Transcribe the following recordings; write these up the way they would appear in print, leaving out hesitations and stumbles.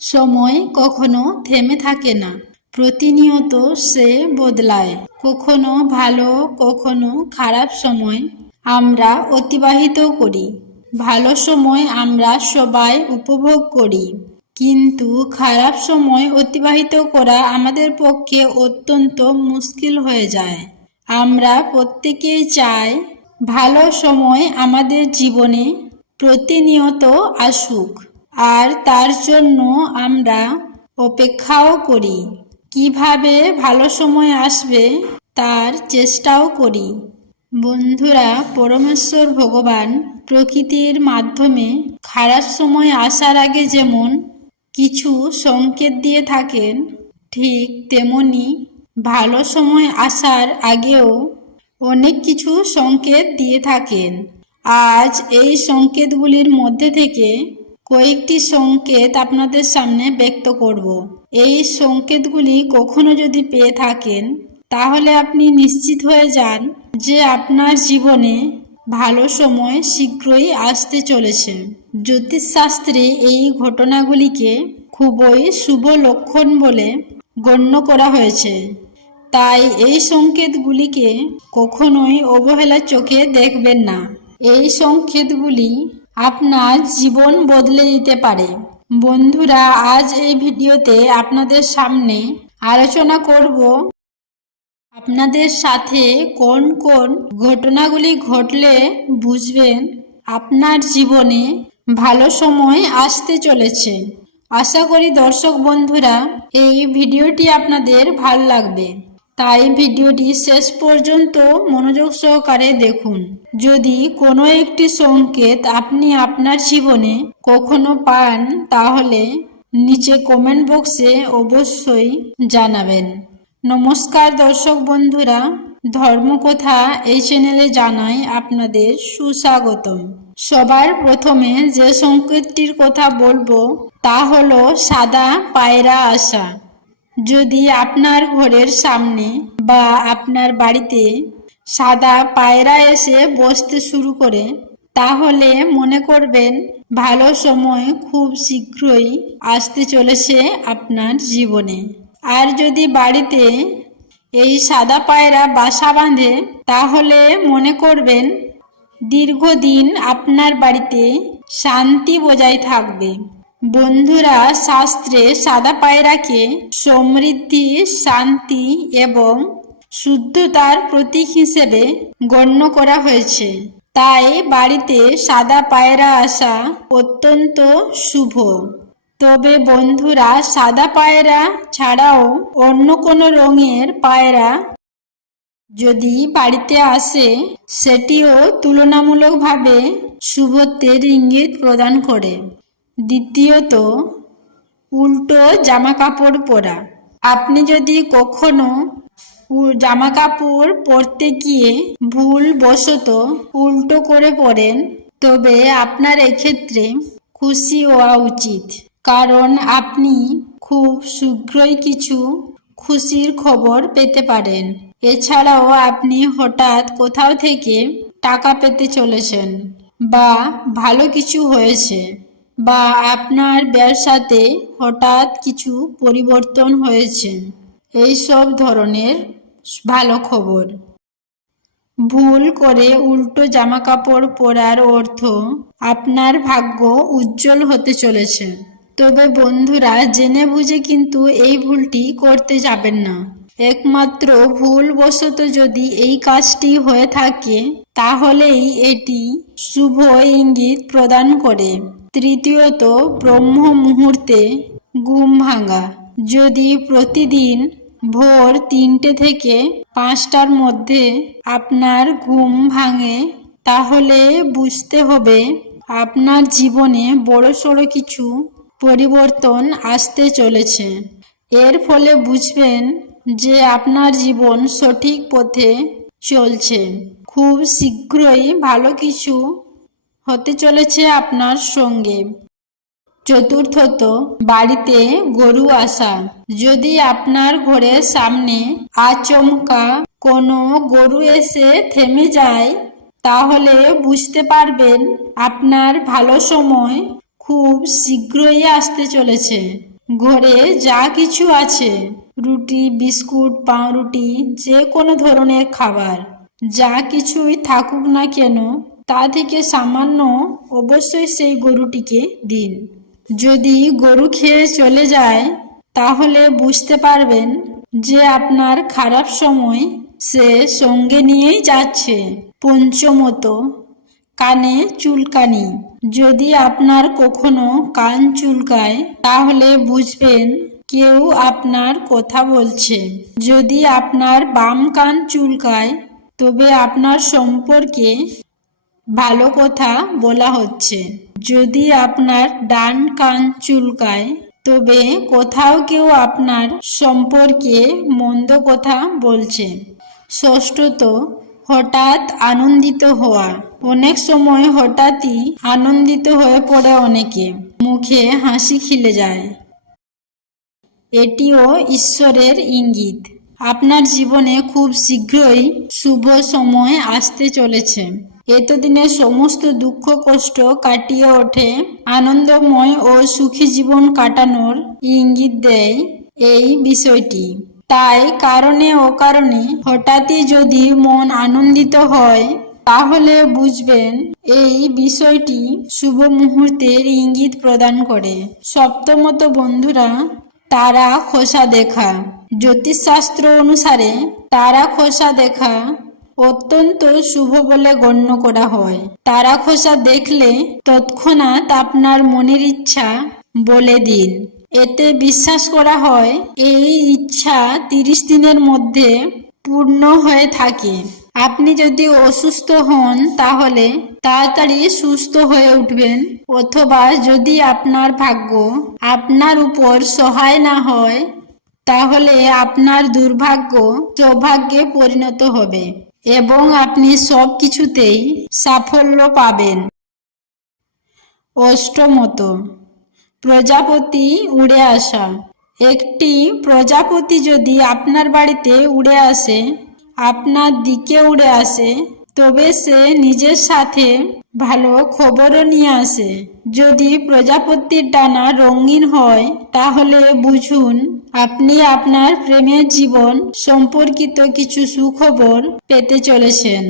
সময় কখনো থেমে থাকে না, প্রতিনিয়ত সে বদলায়। কখনো ভালো, কখনো খারাপ সময় আমরা অতিবাহিত করি। ভালো সময় আমরা সবাই উপভোগ করি, কিন্তু খারাপ সময় অতিবাহিত করা আমাদের পক্ষে অত্যন্ত মুশকিল হয়ে যায়। আমরা প্রত্যেকেই চাই ভালো সময় আমাদের জীবনে প্রতিনিয়ত আসুক, আর তার জন্য আমরা অপেক্ষাও করি। কিভাবে ভালো সময় আসবে তার চেষ্টাও করি। বন্ধুরা, পরমেশ্বর ভগবান প্রকৃতির মাধ্যমে খারাপ সময় আসার আগে যেমন কিছু সংকেত দিয়ে থাকেন, ঠিক তেমনি ভালো সময় আসার আগেও অনেক কিছু সংকেত দিয়ে থাকেন। আজ এই সংকেতগুলির মধ্যে থেকে কয়েকটি সংকেত আপনাদের সামনে ব্যক্ত করব। এই সংকেতগুলি কখনো যদি পেয়ে থাকেন, তাহলে আপনি নিশ্চিত হয়ে যান যে আপনার জীবনে ভালো সময় শীঘ্রই আসতে চলেছে। জ্যোতিষশাস্ত্রে এই ঘটনাগুলিকে খুবই শুভ লক্ষণ বলে গণ্য করা হয়েছে। তাই এই সংকেতগুলিকে কখনোই অবহেলার চোখে দেখবেন না। এই সংকেতগুলি আপনার জীবন বদলে দিতে পারে। বন্ধুরা, আজ এই ভিডিওতে আপনাদের সামনে আলোচনা করব আপনাদের সাথে কোন কোন ঘটনাগুলি ঘটলে বুঝবেন আপনার জীবনে ভালো সময় আসতে চলেছে। আশা করি দর্শক বন্ধুরা এই ভিডিওটি আপনাদের ভালো লাগবে, তাই ভিডিওটি শেষ পর্যন্ত মনোযোগ সহকারে দেখুন। যদি কোনো একটি সংকেত আপনি আপনার জীবনে কখনো পান, তাহলে নিচে কমেন্ট বক্সে অবশ্যই জানাবেন। নমস্কার দর্শক বন্ধুরা, ধর্মকথা এই চ্যানেলে জানাই আপনাদের সুস্বাগতম। সবার প্রথমে যে সংকেতটির কথা বলবো তা হলো সাদা পায়রা আসা। যদি আপনার ঘরের সামনে বা আপনার বাড়িতে সাদা পায়রা এসে বসতে শুরু করে, তাহলে মনে করবেন ভালো সময় খুব শীঘ্রই আসতে চলেছে আপনার জীবনে। আর যদি বাড়িতে এই সাদা পায়রা বাসা বাঁধে, তাহলে মনে করবেন দীর্ঘদিন আপনার বাড়িতে শান্তি বজায় থাকবে। বন্ধুরা, শাস্ত্রে সাদা পায়রাকে সমৃদ্ধি, শান্তি এবং শুদ্ধতার প্রতীক হিসেবে গণ্য করা হয়েছে। তাই বাড়িতে সাদা পায়রা আসা অত্যন্ত শুভ। তবে বন্ধুরা, সাদা পায়রা ছাড়াও অন্য কোনো রঙের পায়রা যদি বাড়িতে আসে, সেটিও তুলনামূলকভাবে শুভত্বের ইঙ্গিত প্রদান করে। দ্বিতীয়ত, উল্টো জামা কাপড় পরা। আপনি যদি কখনো জামা কাপড় পরতে গিয়ে ভুলবশত উল্টো করে পরেন, তবে আপনার এক্ষেত্রে খুশি হওয়া উচিত, কারণ আপনি খুব শীঘ্রই কিছু খুশির খবর পেতে পারেন। এছাড়াও আপনি হঠাৎ কোথাও থেকে টাকা পেতে চলেছেন, বা ভালো কিছু হয়েছে, বা আপনার ব্যবসাতে হঠাৎ কিছু পরিবর্তন হয়েছে, এই সব ধরনের ভালো খবর। ভুল করে উল্টো জামা কাপড় পরার অর্থ আপনার ভাগ্য উজ্জ্বল হতে চলেছে। তবে বন্ধুরা, জেনে বুঝে কিন্তু এই ভুলটি করতে যাবেন না। একমাত্র ভুলবশত যদি এই কাজটি হয়ে থাকে, তাহলেই এটি শুভ ইঙ্গিত প্রদান করে। তৃতীয়ত, ব্রহ্ম মুহূর্তে ঘুম ভাঙা। যদি প্রতিদিন ভোর 3টে থেকে 5টার মধ্যে আপনার ঘুম ভাঙে, তাহলে বুঝতে হবে আপনার জীবনে বড়সড় কিছু পরিবর্তন আসতে চলেছে। এর ফলে বুঝবেন যে আপনার জীবন সঠিক পথে চলছে। খুব শীঘ্রই ভালো কিছু হতে চলেছে আপনার সঙ্গে। চতুর্থত, বাড়িতে গরু আসা। যদি আপনার ঘরের সামনে আচমকা কোনো গরু এসে থেমে যায়, তাহলে বুঝতে পারবেন আপনার ভালো সময় খুব শীঘ্রই আসতে চলেছে। ঘরে যা কিছু আছে, রুটি, বিস্কুট, পাউরুটি, যে কোনো ধরনের খাবার, যা কিছুই থাকুক না কেন, তা থেকে সামান্য অবশ্যই সেই গরুটিকে দিন। যদি গরু খেয়ে চলে যায় তাহলে বুঝতে পারবেন যে আপনার খারাপ সময় সে সঙ্গে নিয়েই যাচ্ছে। পঞ্চমত, কানে চুলকানি। যদি আপনার কখনো কান চুলকায় তাহলে বুঝবেন কেউ আপনার কথা বলছে। যদি আপনার বাম কান চুলকায় তবে আপনার সম্পর্কে ভালো কথা বলা হচ্ছে। যদি আপনার ডান কান চুলকায় তবে কোথাও কেউ আপনার সম্পর্কে মন্দ কথা বলছে। ষষ্ঠত, হঠাৎ আনন্দিত হওয়া। অনেক সময় হঠাৎই আনন্দিত হয়ে পড়ে অনেকে, মুখে হাসি খেলে যায়। এটিও ঈশ্বরের ইঙ্গিত। আপনার জীবনে খুব শীঘ্রই শুভ সময় আসতে চলেছে। এতদিনের সমস্ত দুঃখ কষ্ট কাটিয়ে ওঠে আনন্দময় ও সুখী জীবন কাটানোর ইঙ্গিত দেয় এই বিষয়টি। তাই কারণে অকারণে হঠাৎই যদি মন আনন্দিত হয় তাহলে বুঝবেন এই বিষয়টি শুভ মুহূর্তের ইঙ্গিত প্রদান করে। সপ্তমত বন্ধুরা, তারা খোসা দেখা। জ্যোতিষশাস্ত্র অনুসারে তারা খোসা দেখা অত্যন্ত শুভ বলে গণ্য করা হয়। তারা খোসা দেখলে তৎক্ষণাৎ আপনার মনের ইচ্ছা বলে দিন। এতে বিশ্বাস করা হয় এই ইচ্ছা 30 দিনের মধ্যে পূর্ণ হয়ে থাকে। আপনি যদি অসুস্থ হন তাহলে তাড়াতাড়ি সুস্থ হয়ে উঠবেন, অথবা যদি আপনার ভাগ্য আপনার উপর সহায় না হয় তাহলে আপনার দুর্ভাগ্য সৌভাগ্যে পরিণত হবে এবং আপনি সব কিছুতেই সাফল্য পাবেন। অষ্টমত, প্রজাপতি উড়ে আসা। একটি প্রজাপতি যদি আপনার বাড়িতে উড়ে আসে, আপনার দিকে উড়ে আসে, তবে সে নিজের সাথে ভালো খবরও নিয়ে আসে। যদি প্রজাপতির ডানা রঙিন হয় তাহলে বুঝুন আপনি আপনার প্রেমের জীবন সম্পর্কিত কিছু সুখবর পেতে চলেছেন।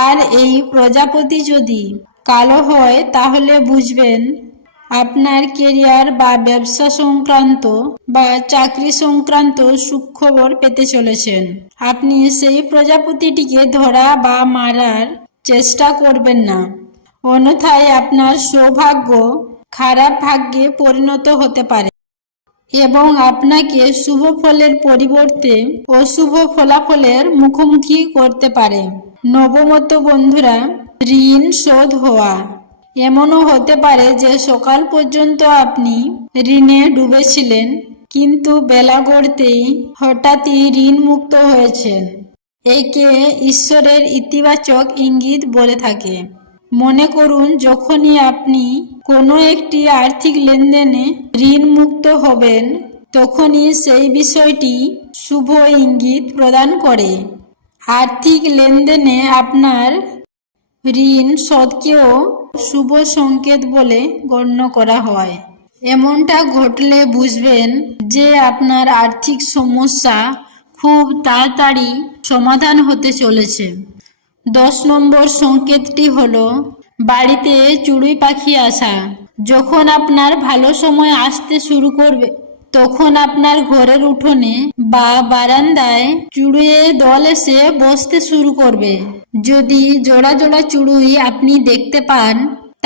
আর এই প্রজাপতি যদি কালো হয় তাহলে বুঝবেন আপনার কেরিয়ার বা ব্যবসা সংক্রান্ত বা চাকরি সংক্রান্ত সুখবর পেতে চলেছেন। আপনি সেই প্রজাপতিটিকে ধরা বা মারার চেষ্টা করবেন না, অন্যথায় আপনার সৌভাগ্য খারাপ ভাগ্যে পরিণত হতে পারে এবং আপনাকে শুভ ফলের পরিবর্তে অশুভ ফলাফলের মুখোমুখি করতে পারে। নবমত বন্ধুরা, ঋণ শোধ হওয়া। এমনও হতে পারে যে সকাল পর্যন্ত আপনি ঋণে ডুবেছিলেন, কিন্তু বেলা গড়তেই হঠাৎই ঋণ মুক্ত হয়েছেন। একে ঈশ্বরের ইতিবাচক ইঙ্গিত বলে থাকে। মনে করুন যখনই আপনি কোনো একটি আর্থিক লেনদেনে ঋণ মুক্ত হবেন তখনই সেই বিষয়টি শুভ ইঙ্গিত প্রদান করে। আর্থিক লেনদেনে আপনার ঋণ শোধকেও শুভ সংকেত বলে গণ্য করা হয়। এমনটা ঘটলে বুঝবেন যে আপনার আর্থিক সমস্যা খুব তাড়াতাড়ি সমাধান হতে চলেছে। 10 নম্বর সংকেতটি হলো বাড়িতে চড়ুই পাখি আসা। যখন আপনার ভালো সময় আসতে শুরু করবে তখন আপনার ঘরের উঠোনে বা বারান্দায় চড়ুইয়ের দল এসে বসতে শুরু করবে। যদি জোড়া জোড়া চড়ুই আপনি দেখতে পান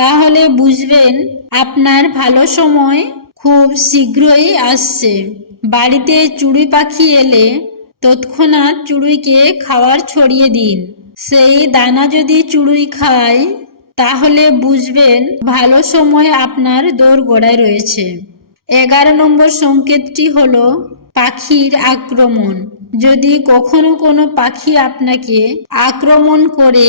তাহলে বুঝবেন আপনার ভালো সময় খুব শীঘ্রই আসছে। বাড়িতে চড়ুই পাখি এলে তৎক্ষণাৎ চড়ুইকে খাবার ছড়িয়ে দিন। সেই দানা যদি চড়ুই খায় তাহলে বুঝবেন ভালো সময় আপনার দোরগোড়ায় রয়েছে। 11 নম্বর সংকেতটি হলো পাখির আক্রমণ। যদি কখনো কোনো পাখি আপনাকে আক্রমণ করে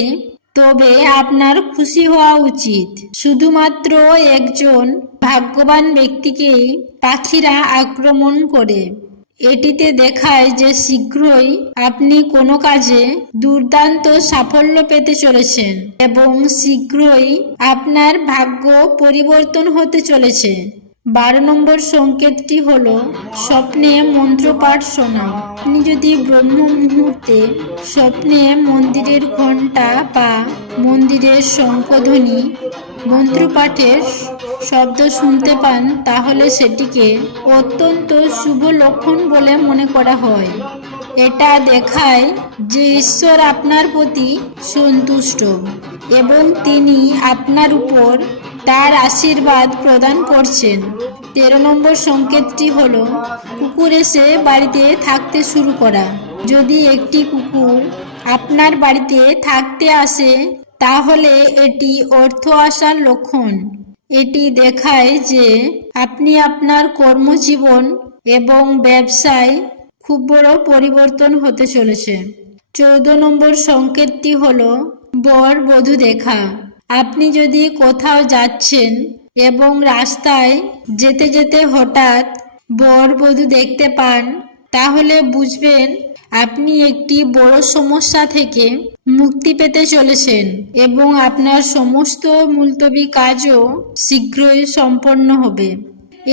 তবে আপনার খুশি হওয়া উচিত। শুধুমাত্র একজন ভাগ্যবান ব্যক্তিকেই পাখিরা আক্রমণ করে। এটিতে দেখায় যে শীঘ্রই আপনি কোনো কাজে দুর্দান্ত সাফল্য পেতে চলেছেন এবং শীঘ্রই আপনার ভাগ্য পরিবর্তন হতে চলেছে। 12 নম্বর সংকেতটি হলো স্বপ্নে মন্ত্রপাঠ শোনা। আপনি যদি ব্রহ্ম মুহূর্তে স্বপ্নে মন্দিরের ঘণ্টা বা মন্দিরের শঙ্খধ্বনি মন্ত্রপাঠের শব্দ শুনতে পান তাহলে সেটিকে অত্যন্ত শুভ লক্ষণ বলে মনে করা হয়। এটা দেখায় যে ঈশ্বর আপনার প্রতি সন্তুষ্ট এবং তিনি আপনার উপর তার আশীর্বাদ প্রদান করছেন। 13 নম্বর সংকেতটি হলো কুকুর এসে বাড়িতে থাকতে শুরু করা। যদি একটি কুকুর আপনার বাড়িতে থাকতে আসে তাহলে এটি অর্থ আসার লক্ষণ। এটি দেখায় যে আপনি আপনার কর্মজীবন এবং ব্যবসায় খুব বড় পরিবর্তন হতে চলেছে। 14 নম্বর সংকেতটি হলো বর বধূ দেখা। আপনি যদি কোথাও যাচ্ছেন এবং রাস্তায় যেতে যেতে হঠাৎ বর বধূ দেখতে পান তাহলে বুঝবেন আপনি একটি বড় সমস্যা থেকে মুক্তি পেতে চলেছেন এবং আপনার সমস্ত মুলতবি কাজও শীঘ্রই সম্পন্ন হবে।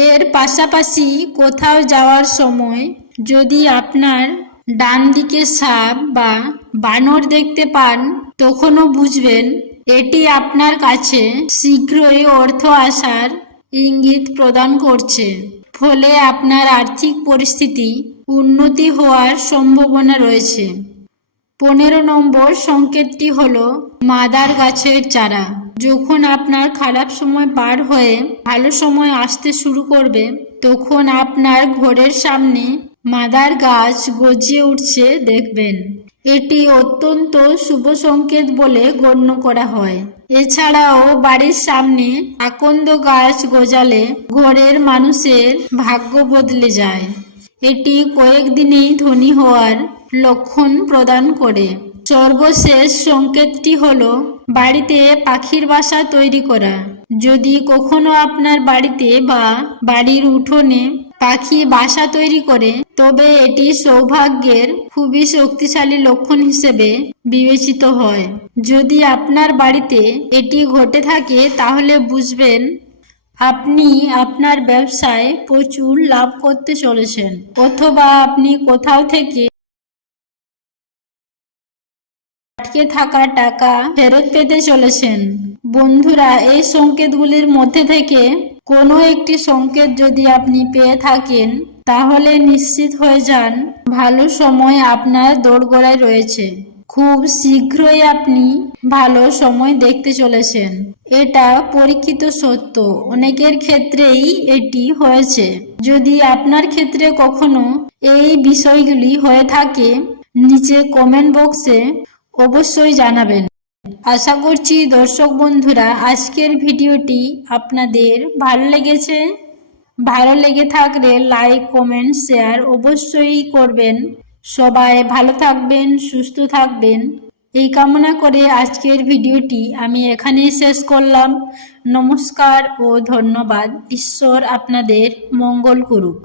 এর পাশাপাশি কোথাও যাওয়ার সময় যদি আপনার ডান দিকে সাপ বা বানর দেখতে পান তখনও বুঝবেন এটি আপনার কাছে শীঘ্রই অর্থ আসার ইঙ্গিত প্রদান করছে, ফলে আপনার আর্থিক পরিস্থিতি উন্নতি হওয়ার সম্ভাবনা রয়েছে। 15 নম্বর সংকেতটি হলো মাদার গাছের চারা। যখন আপনার খারাপ সময় পার হয়ে ভালো সময় আসতে শুরু করবে তখন আপনার ঘরের সামনে মাদার গাছ গজিয়ে উঠছে দেখবেন। এটি অত্যন্ত শুভ সংকেত বলে গণ্য করা হয়। এছাড়াও বাড়ির সামনে আকন্দ গাছ গজালে ঘরের মানুষের ভাগ্য বদলে যায়। এটি কয়েকদিনেই ধনী হওয়ার লক্ষণ প্রদান করে। সর্বশেষ সংকেতটি হলো বাড়িতে পাখির বাসা তৈরি করা। যদি কখনো আপনার বাড়িতে বা বাড়ির উঠোনে পাখি বাসা তৈরি করে তবে এটি সৌভাগ্যের খুবই শক্তিশালী লক্ষণ হিসেবে বিবেচিত হয়। যদি আপনার বাড়িতে এটি ঘটে থাকে তাহলে বুঝবেন আপনি আপনার ব্যবসায় প্রচুর লাভ করতে চলেছেন অথবা আপনি কোথাও থেকে আটকে থাকা টাকা ফেরত পেতে চলেছেন। বন্ধুরা, এই সংকেতগুলির মধ্যে থেকে কোনো একটি সংকেত যদি আপনি পেয়ে থাকেন তাহলে নিশ্চিত হয়ে যান ভালো সময় আপনার দোরগোড়ায় রয়েছে। খুব শীঘ্রই আপনি ভালো সময় দেখতে চলেছেন। এটা পরীক্ষিত সত্য, অনেকের ক্ষেত্রেই এটি হয়েছে। যদি আপনার ক্ষেত্রে কখনো এই বিষয়গুলি হয়ে থাকে নিচে কমেন্ট বক্সে অবশ্যই জানাবেন। আশা করছি দর্শক বন্ধুরা আজকের ভিডিওটি আপনাদের ভালো লেগেছে। ভালো লেগে থাকলে লাইক কমেন্ট শেয়ার অবশ্যই করবেন। সবাই ভালো থাকবেন, সুস্থ থাকবেন এই কামনা করে আজকের ভিডিওটি আমি এখানেই শেষ করলাম। নমস্কার ও ধন্যবাদ। ঈশ্বর আপনাদের মঙ্গল করুক।